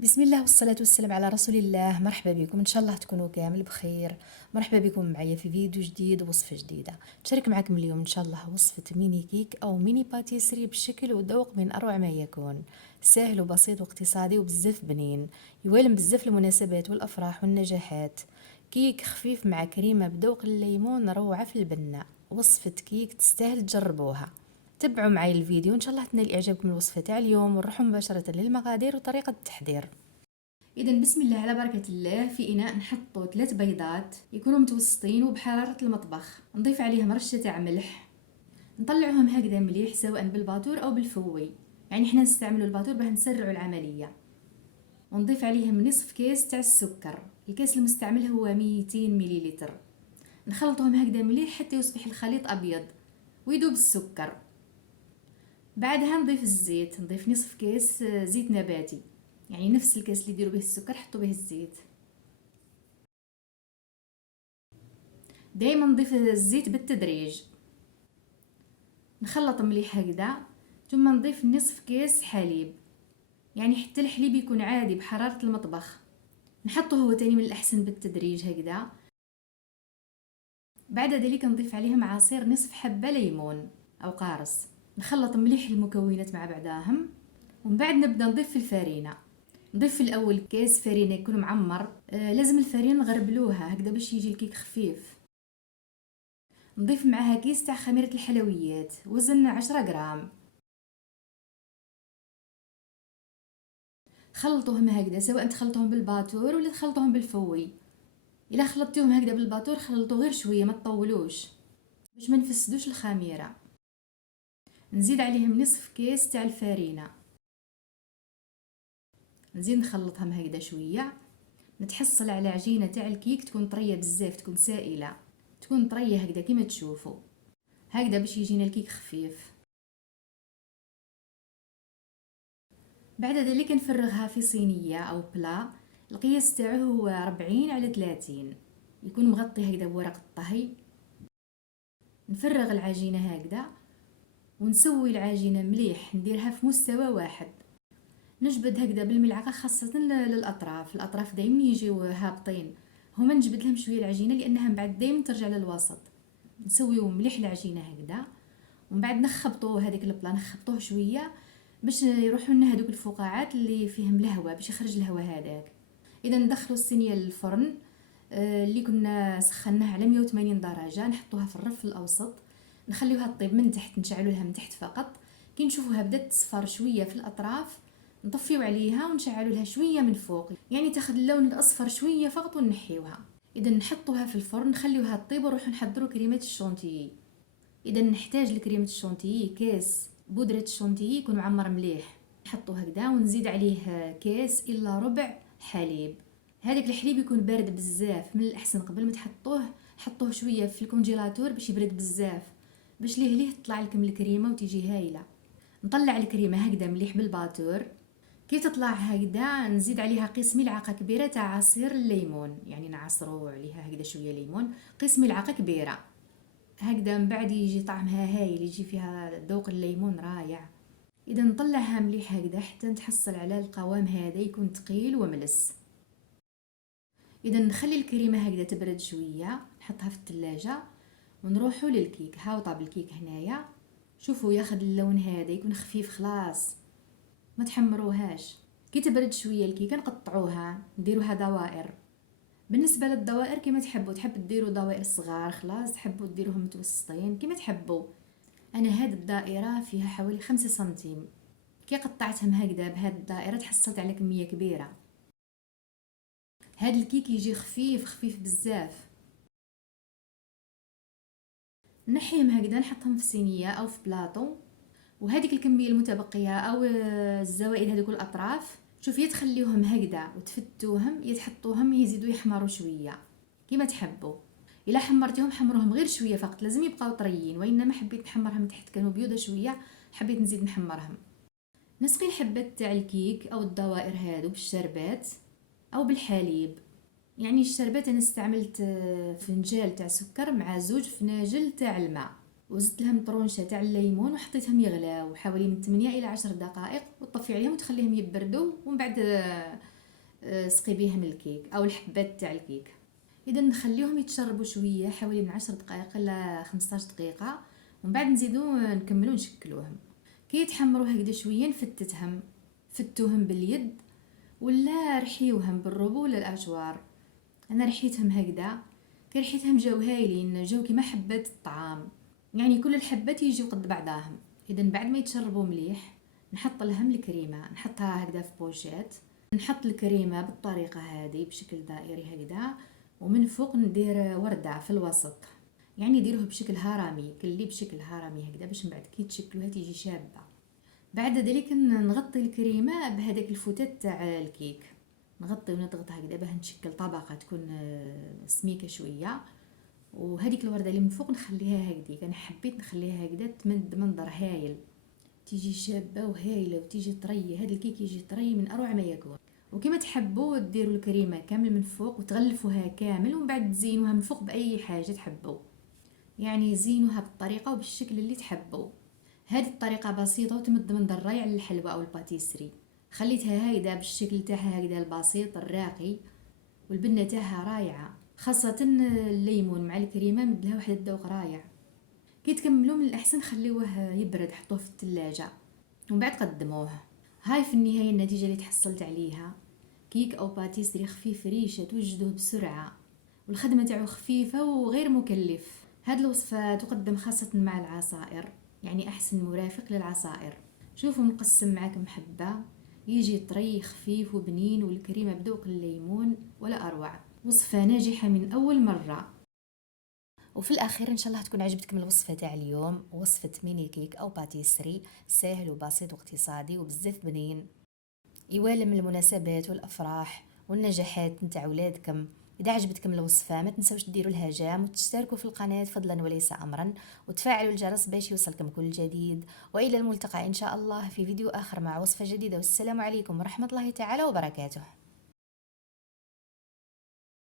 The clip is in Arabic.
بسم الله والصلاة والسلام على رسول الله. مرحبا بكم، إن شاء الله تكونوا كامل بخير. مرحبا بكم معايا في فيديو جديد ووصفة جديدة. نشارك معكم اليوم إن شاء الله وصفة ميني كيك أو ميني باتيسري بشكل وذوق من أروع ما يكون، سهل وبسيط واقتصادي وبزاف بنين، يوالم بزاف المناسبات والأفراح والنجاحات. كيك خفيف مع كريمة بذوق الليمون روعة في البنة. وصفة كيك تستاهل تجربوها. تبعوا معي الفيديو ان شاء الله تنال اعجابكم الوصفه تاع اليوم، ونروحوا مباشره للمقادير وطريقه التحضير. اذا بسم الله على بركه الله. في اناء نحطوا 3 بيضات يكونوا متوسطين وبحراره المطبخ، نضيف عليهم رشه تاع ملح، نطلعهم هكذا مليح سواء بالباتور او بالفوي، يعني حنا نستعملوا الباتور باه نسرعوا العمليه. ونضيف عليهم نصف كيس تاع السكر، الكاس المستعمل هو 200 مليلتر. نخلطهم هكذا مليح حتى يصبح الخليط ابيض ويذوب السكر. بعدها نضيف الزيت، نضيف نصف كيس زيت نباتي، يعني نفس الكاس اللي ديروا به السكر حطوا به الزيت. دائما نضيف الزيت بالتدريج. نخلط مليح هكذا، ثم نضيف نصف كيس حليب، يعني حتى الحليب يكون عادي بحرارة المطبخ. نحطه هو تاني من الأحسن بالتدريج هكذا. بعد ذلك نضيف عليهم عصير نصف حبة ليمون أو قارص. نخلط مليح المكونات مع بعضاهم، ومن بعد نبدا نضيف في الفرينه. نضيف في الاول كاس فرينه يكون معمر، لازم الفرينه نغربلوها هكذا باش يجي الكيك خفيف. نضيف معاها كيس تاع خميره الحلويات وزن 10 غرام. خلطوهم هكذا سواء تخلطوهم بالباتور ولا تخلطوهم بالفوي. الا خلطتيهم هكذا بالباتور خلطوا غير شويه ما تطولوش باش ما نفسدوش الخميره. نزيد عليهم نصف كيس تاع الفرينه، نزيد نخلطهم هكذا شويه. نتحصل على عجينه تاع الكيك تكون طريه بزاف، تكون سائله، تكون طريه هكذا كيما تشوفوا هكذا باش يجينا الكيك خفيف. بعد ذلك نفرغها في صينيه او بلا. القياس تاعو هو 40 على 30، يكون مغطي هكذا بورق الطهي. نفرغ العجينه هكذا ونسوي العجينه مليح، نديرها في مستوى واحد. نجبد هكذا بالملعقه خاصه للاطراف، الاطراف دائما يجيو هابطين، هما نجبد لهم شويه العجينه لانها من بعد دائما ترجع للوسط. نسويو مليح العجينه هكذا، ومن بعد نخبطوا هذيك البلا، نخبطوه شويه باش يروحوا لنا هذوك الفقاعات اللي فيهم الهواء، باش يخرج الهواء هذاك. اذا ندخلوا الصينيه للفرن اللي كنا سخناه على 180 درجه، نحطوها في الرف الاوسط، نخليوها تطيب من تحت، نشعلوا لها من تحت فقط. كي نشوفوها بدات تصفر شويه في الاطراف نطفيو عليها ونشعلوا لها شويه من فوق، يعني تاخذ اللون الاصفر شويه فقط ونحيوها. اذا نحطوها في الفرن نخليوها تطيب ونروحوا نحضروا كريمه الشونتيي. اذا نحتاج لكريمه الشونتيي كاس بودره الشونتيي يكون معمر مليح، نحطوه هكذا ونزيد عليه كاس الا ربع حليب. هذاك الحليب يكون بارد بزاف، من الاحسن قبل ما تحطوه حطوه شويه في الكونجيلاتور باش يبرد بزاف، باش ليه تطلع لكم الكريمه وتيجي هايله. نطلع الكريمه هكذا مليح بالباتور. كي تطلع هكذا نزيد عليها قيس ملعقه كبيره تاع عصير الليمون، يعني نعصروا عليها هكذا شويه ليمون، قيس ملعقه كبيره هكذا. من بعد يجي طعمها هايل، يجي فيها ذوق الليمون رائع. اذا نطلعها مليح هكذا حتى نتحصل على القوام هذا يكون ثقيل وملس. اذا نخلي الكريمه هكذا تبرد شويه، نحطها في الثلاجه ونروحوا للكيك. هاو طاب الكيك هنايا، شوفوا ياخذ اللون هذا يكون خفيف خلاص، ما تحمروهاش. كي تبرد شويه الكيكه نقطعوها نديروها دوائر. بالنسبه للدوائر كما تحبوا، تحب ديروا دوائر صغار خلاص، تحبوا ديروهم متوسطين كما تحبوا. انا هاد الدائره فيها حوالي 5 سنتيم، كي قطعتهم هكذا بهاد الدائره تحصلت على كميه كبيره. هاد الكيك يجي خفيف خفيف بزاف. نحيهم هكذا نحطهم في صينيه او في بلاطو، وهذيك الكميه المتبقيه او الزوائد هذوك الاطراف شوف يتخليوهم هكذا وتفتوهم يتحطوهم يزيدوا يحمروا شويه كما تحبوا. الا حمرتيهم حمروهم غير شويه فقط، لازم يبقاو طريين، وانما حبيت نحمرهم تحت كانوا بيوضه شويه حبيت نزيد نحمرهم. نسقي الحبات تاع الكيك او الدوائر هادو بالشربات او بالحليب. يعني الشربات انا استعملت فنجال تاع سكر مع 2 فناجل تاع الماء. وزدت لهم طرونشه تاع الليمون وحطيتهم يغلاو حوالي من 8 الى 10 دقائق، وتطفي عليهم وتخليهم يبردوا، ومن بعد سقي بيهم الكيك او الحبات تاع الكيك. اذا نخليهم يتشربوا شويه حوالي من 10 دقائق الى 15 دقيقه، ومن بعد نزيدو نكملو نشكلوهم. كي يتحمروا هكذا شويه فتوهم باليد ولا رحيوهم بالروبو ولا الاشوار. انا رحيتهم هكذا، كي رحيتهم جاو هايلين، جاو كيما حبات الطعام، يعني كل الحبات يجيو قد بعضاهم. اذا بعد ما يتشربوا مليح نحط لهم الكريمه، نحطها هكذا في بوشيت، نحط الكريمه بالطريقه هذه بشكل دائري هكذا، ومن فوق ندير ورده في الوسط، يعني نديروه بشكل هرمي، كلي بشكل هرمي هكذا باش من بعد كي تشكلوها تيجي شابه. بعد ذلك نغطي الكريمه بهذاك الفتات تاع الكيك، نغطي ونضغط هكذا باه نشكل طبقه تكون سميكه شويه. وهذيك الورده اللي من فوق نخليها هكذا، انا حبيت نخليها هكذا تمد منظر هايل، تيجي شابه وهايله وتيجي طريه، هذا الكيك يجي طري من اروع ما يكون. وكما تحبوا ديروا الكريمه كامل من فوق وتغلفوها كامل، ومن بعد تزينوها من فوق باي حاجه تحبوا، يعني زينوها بالطريقه وبالشكل اللي تحبوا. هذه الطريقه بسيطه وتمد منظر رائع للحلوى او الباتيسري. خليتها هايده بالشكل تاعها هكذا البسيط الراقي، والبنه تاعها رايعه، خاصه الليمون مع الكريمه مدلها واحد الذوق رائع. كي تكملوا من الاحسن خليوه يبرد، حطوه في الثلاجه ومن بعد قدموه. هاي في النهايه النتيجه اللي تحصلت عليها، كيك او باتيسري خفيف ريشه توجدوه بسرعه، والخدمه تاعو خفيفه وغير مكلف. هاد الوصفه تقدم خاصه مع العصائر، يعني احسن مرافق للعصائر. شوفوا مقسم معاكم حبه، يجي طري خفيف وبنين، والكريمه بذوق الليمون ولا اروع. وصفه ناجحه من اول مره. وفي الاخير ان شاء الله تكون عجبتكم الوصفه تاع اليوم، وصفه ميني كيك او باتيسري سهل وبسيط واقتصادي وبزاف بنين، يوالم المناسبات والافراح والنجاحات نتاع ولادكم. اذا عجبتكم الوصفه ما تنسوش ديروا لها جيم وتشتركوا في القناه فضلا وليس امرا، وتفعلوا الجرس باش يوصلكم كل جديد. والى الملتقى ان شاء الله في فيديو اخر مع وصفه جديده، والسلام عليكم ورحمه الله تعالى وبركاته.